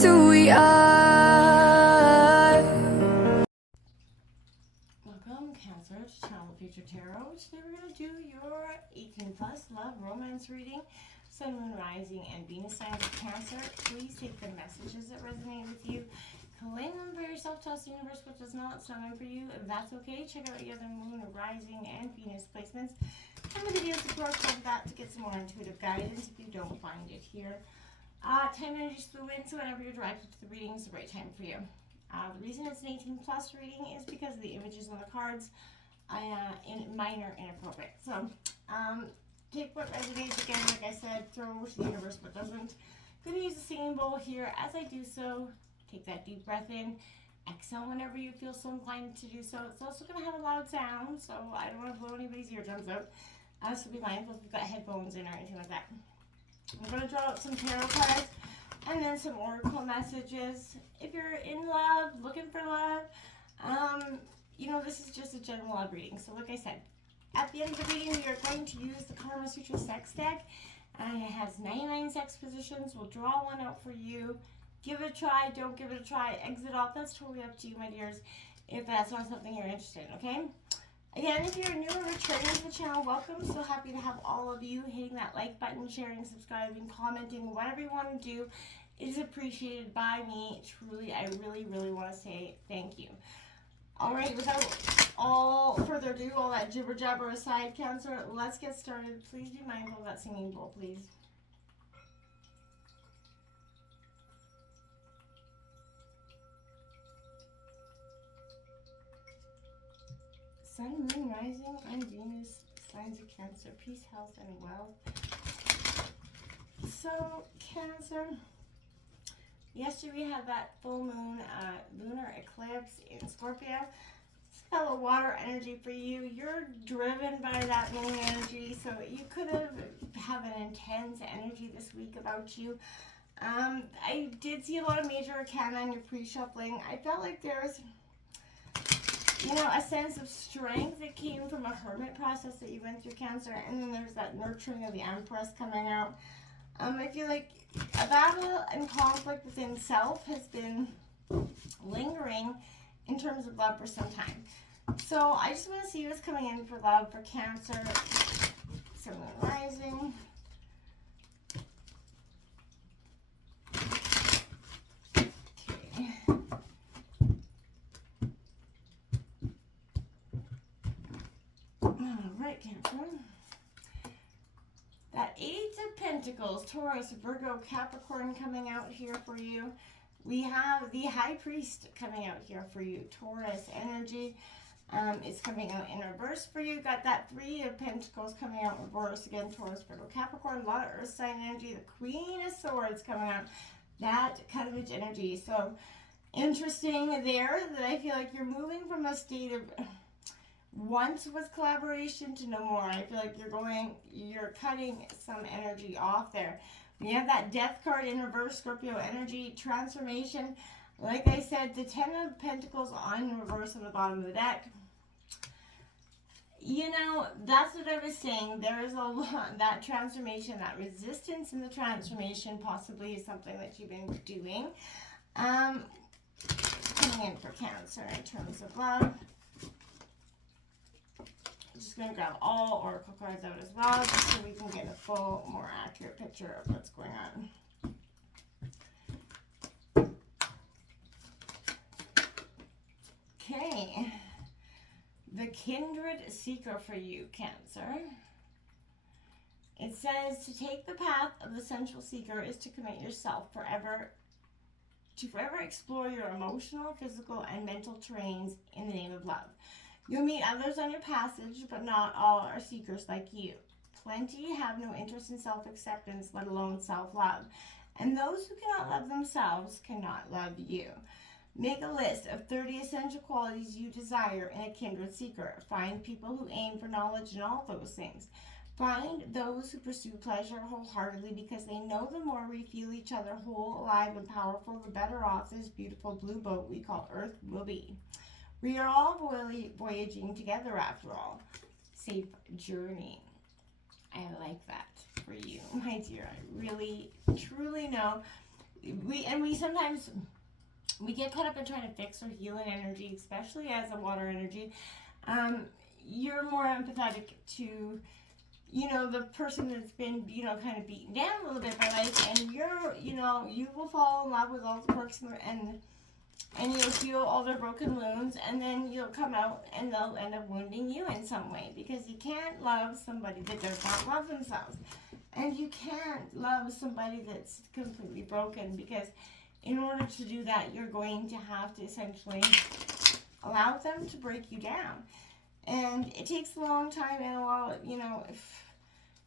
just who we are. Welcome, Cancer, to Channel Future Tarot. Today we're going to do your 18 plus love romance reading. Sun, Moon, Rising, and Venus signs of Cancer. Please take the messages that resonate with you. Claim them for yourself. Trust the universe, what does not. It's not meant for you. If that's okay, check out your other Moon, Rising, and Venus placements. And the videos to correspond that to get some more intuitive guidance if you don't find it here. Time energy is fluid, so whenever you're directed to the reading is the right time for you. The reason it's an 18 plus reading is because of the images on the cards in minor inappropriate. So take what resonates. Again, like I said, throw to the universe what doesn't. I'm going to use a singing bowl here. As I do so, take that deep breath in. Exhale whenever you feel so inclined to do so. It's also going to have a loud sound, so I don't want to blow anybody's eardrums out. So be mindful if you've got headphones in or anything like that. I'm going to draw out some tarot cards and then some oracle messages. If you're in love, looking for love, you know, this is just a general love reading. So like I said, at the end of the reading, we are going to use the Karma Sutra sex deck. It has 99 sex positions. We'll draw one out for you. Give it a try. Don't give it a try. Exit off. That's totally up to you, my dears, if that's not something you're interested in, okay? Again, if you're new or returning to the channel, welcome. So happy to have all of you hitting that like button, sharing, subscribing, commenting, whatever you want to do. It is appreciated by me. Truly, I really, really want to say thank you. All right, without all further ado, all that jibber jabber aside, Cancer, let's get started. Please be mindful of that singing bowl, please. Sun, Moon, Rising, and Venus, signs of Cancer, peace, health, and wealth. So, Cancer, yesterday we had that full moon lunar eclipse in Scorpio. It's fellow water energy for you. You're driven by that moon energy, so you could have an intense energy this week about you. I did see a lot of major arcana in your pre-shuffling. I felt like there was, you know, a sense of strength that came from a hermit process that you went through, Cancer, and then there's that nurturing of the Empress coming out. I feel like a battle and conflict within self has been lingering in terms of love for some time. So I just want to see what's coming in for love for Cancer. Sun, Moon, Rising. Alright, Cancer. That Eight of Pentacles, Taurus, Virgo, Capricorn coming out here for you. We have the High Priest coming out here for you. Taurus energy is coming out in reverse for you. Got that Three of Pentacles coming out in reverse. Again, Taurus, Virgo, Capricorn. A lot of Earth sign energy. The Queen of Swords coming out. That cuttledge energy. So interesting there that I feel like you're moving from a state of once was collaboration to no more. I feel like you're cutting some energy off there. We have that Death card in reverse, Scorpio energy, transformation. Like I said, the Ten of Pentacles on reverse on the bottom of the deck. You know, that's what I was saying. There is a lot, that transformation, that resistance in the transformation possibly is something that you've been doing. Coming in for Cancer in terms of love. Just going to grab all oracle cards out as well, just so we can get a full, more accurate picture of what's going on. Okay. The Kindred Seeker for you, Cancer. It says to take the path of the sensual seeker is to commit yourself forever explore your emotional, physical, and mental terrains in the name of love. You'll meet others on your passage, but not all are seekers like you. Plenty have no interest in self-acceptance, let alone self-love. And those who cannot love themselves cannot love you. Make a list of 30 essential qualities you desire in a kindred seeker. Find people who aim for knowledge in all those things. Find those who pursue pleasure wholeheartedly because they know the more we feel each other whole, alive, and powerful, the better off this beautiful blue boat we call Earth will be. We are all voyaging together after all. Safe journey. I like that for you, my dear. I really, truly know we sometimes we get caught up in trying to fix or heal an energy, especially as a water energy. You're more empathetic to, the person that's been, kind of beaten down a little bit by life, and you will fall in love with all the quirks and you'll heal all their broken wounds, and then you'll come out and they'll end up wounding you in some way, because you can't love somebody that does not love themselves. And you can't love somebody that's completely broken, because in order to do that, you're going to have to essentially allow them to break you down. And it takes a long time and a while,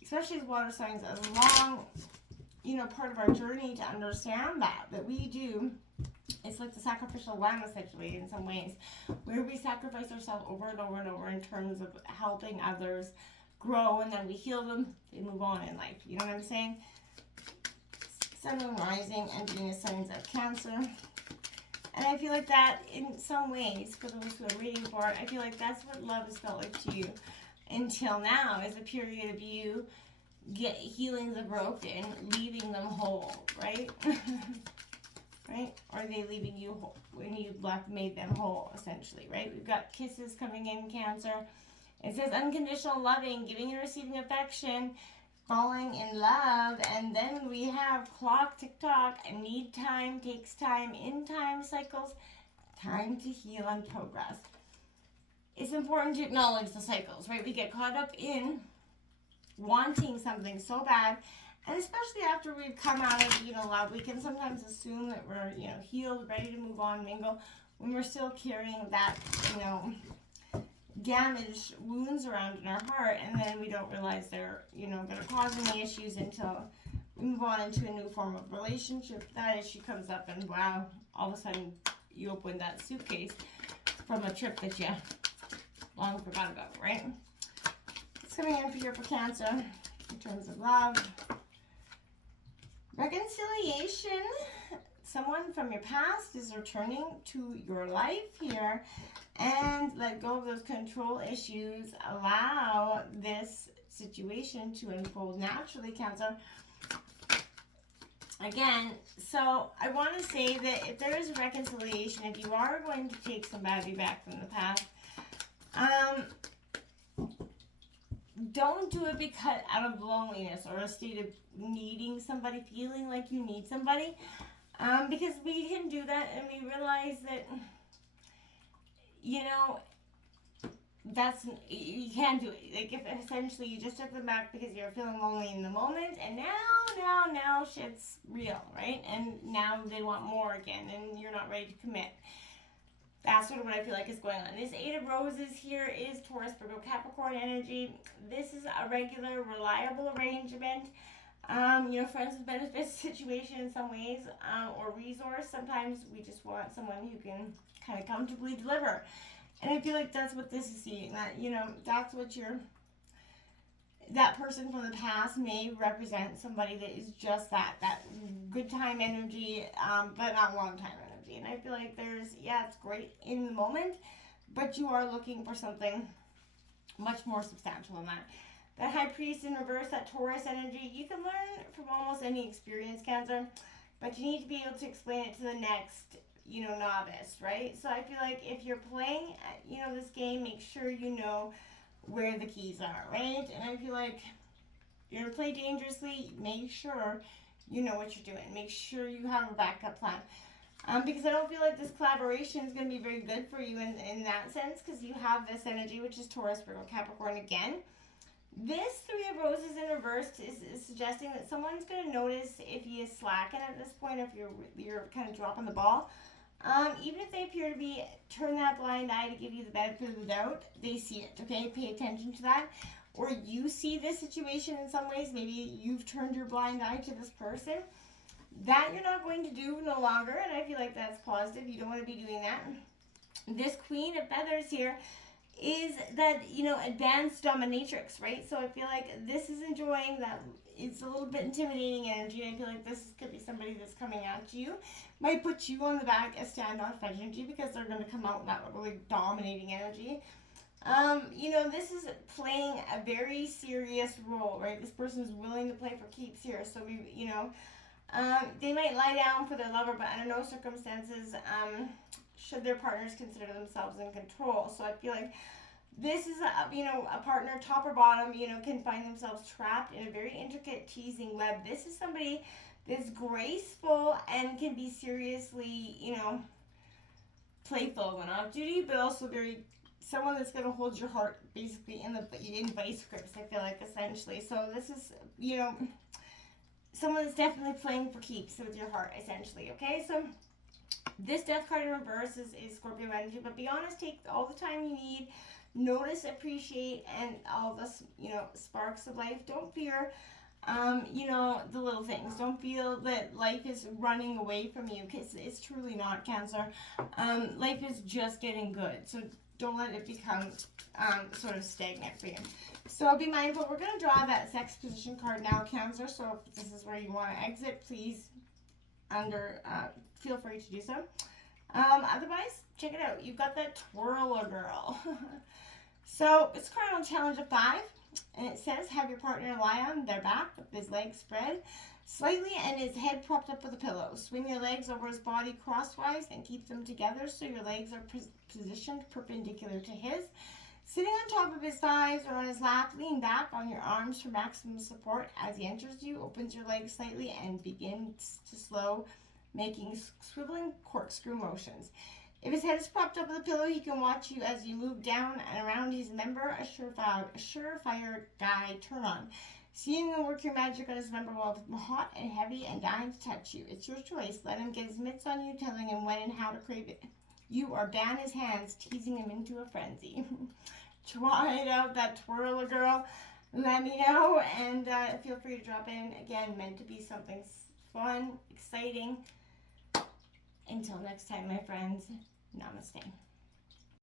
especially as water signs, a long, part of our journey to understand that we do. It's like the sacrificial lamb, essentially, in some ways, where we sacrifice ourselves over and over and over in terms of helping others grow, and then we heal them, they move on in life. You know what I'm saying? Sun, Moon, Rising, and Venus signs of Cancer. And I feel like that, in some ways, for those who are reading for it, I feel like that's what love has felt like to you until now, is a period of you healing the broken, leaving them whole, right? Right? Or are they leaving you whole when you made them whole, essentially, right? We've got kisses coming in, Cancer. It says unconditional loving, giving and receiving affection, falling in love. And then we have clock, tick-tock, and need time, takes time, in time cycles, time to heal and progress. It's important to acknowledge the cycles, right? We get caught up in wanting something so bad. And especially after we've come out of, love, we can sometimes assume that we're, healed, ready to move on, mingle, when we're still carrying that, damaged wounds around in our heart, and then we don't realize they're, going to cause any issues until we move on into a new form of relationship. That issue comes up, and wow, all of a sudden you open that suitcase from a trip that you long forgot about, right? It's coming in for you for Cancer in terms of love. Reconciliation. Someone from your past is returning to your life here, and let go of those control issues. Allow this situation to unfold naturally, Cancer. Again, so I want to say that if there is a reconciliation, if you are going to take somebody back from the past, don't do it because out of loneliness or a state of needing somebody, feeling like you need somebody, because we can do that, and we realize that you can't do it. Like, if essentially you just took them back because you're feeling lonely in the moment, and now shit's real, right? And now they want more again, and you're not ready to commit. That's sort of what I feel like is going on. This Eight of Roses here is Taurus, Virgo, Capricorn energy. This is a regular, reliable arrangement. Friends with benefits situation in some ways, or resource. Sometimes we just want someone who can kind of comfortably deliver. And I feel like that's what this is seeing. That, that's what that person from the past may represent somebody that is just that good time energy, but not long time energy. And I feel like it's great in the moment, but you are looking for something much more substantial than that. The High Priest in reverse, that Taurus energy, you can learn from almost any experience, Cancer, but you need to be able to explain it to the next, novice, right? So I feel like if you're playing, this game, make sure you know where the keys are, right? And I feel like you're going to play dangerously, make sure you know what you're doing. Make sure you have a backup plan. Because I don't feel like this collaboration is going to be very good for you in that sense, because you have this energy, which is Taurus, Virgo, Capricorn again. This Three of Roses in reverse is suggesting that someone's going to notice if you slacken at this point, if you're kind of dropping the ball. Even if they appear to be turn that blind eye to give you the benefit of the doubt, they see it, okay? Pay attention to that. Or you see this situation in some ways. Maybe you've turned your blind eye to this person. That you're not going to do no longer, and I feel like that's positive. You don't want to be doing that. This Queen of Feathers here is that, advanced dominatrix, right? So I feel like this is enjoying that. It's a little bit intimidating energy, and I feel like this could be somebody that's coming at you. Might put you on the back as standoff energy, because they're going to come out with that really dominating energy. This is playing a very serious role, right? This person is willing to play for keeps here. So They might lie down for their lover, but under no circumstances should their partners consider themselves in control. So I feel like this is a partner, top or bottom, can find themselves trapped in a very intricate teasing web. This is somebody that's graceful and can be seriously, playful when off duty, but also very someone that's going to hold your heart basically in vice grips, I feel like, essentially. So this is, someone that's definitely playing for keeps with your heart, essentially. Okay, so this death card in reverse is Scorpio energy, but be honest, take all the time you need. Notice, appreciate, and all the sparks of life. Don't fear the little things. Don't feel that life is running away from you, because it's truly not, Cancer. Life is just getting good, so don't let it become sort of stagnant for you. So be mindful. We're going to draw that sex position card now, Cancer, so if this is where you want to exit, please feel free to do so. Otherwise, check it out. You've got that twirler girl. So it's cardinal challenge of 5, and it says have your partner lie on their back with his legs spread slightly and his head propped up with a pillow. Swing your legs over his body crosswise and keep them together so your legs are positioned perpendicular to his. Sitting on top of his thighs or on his lap, lean back on your arms for maximum support. As he enters you, opens your legs slightly and begins to slow, making swiveling corkscrew motions. If his head is propped up with a pillow, he can watch you as you move down and around his member, a surefire guy turn on. Seeing you work your magic on his member while hot and heavy and dying to touch you. It's your choice. Let him get his mitts on you, telling him when and how to crave it. You or ban his hands, teasing him into a frenzy. Try it out, that twirler girl. Let me know, and feel free to drop in. Again, meant to be something fun, exciting. Until next time, my friends, namaste.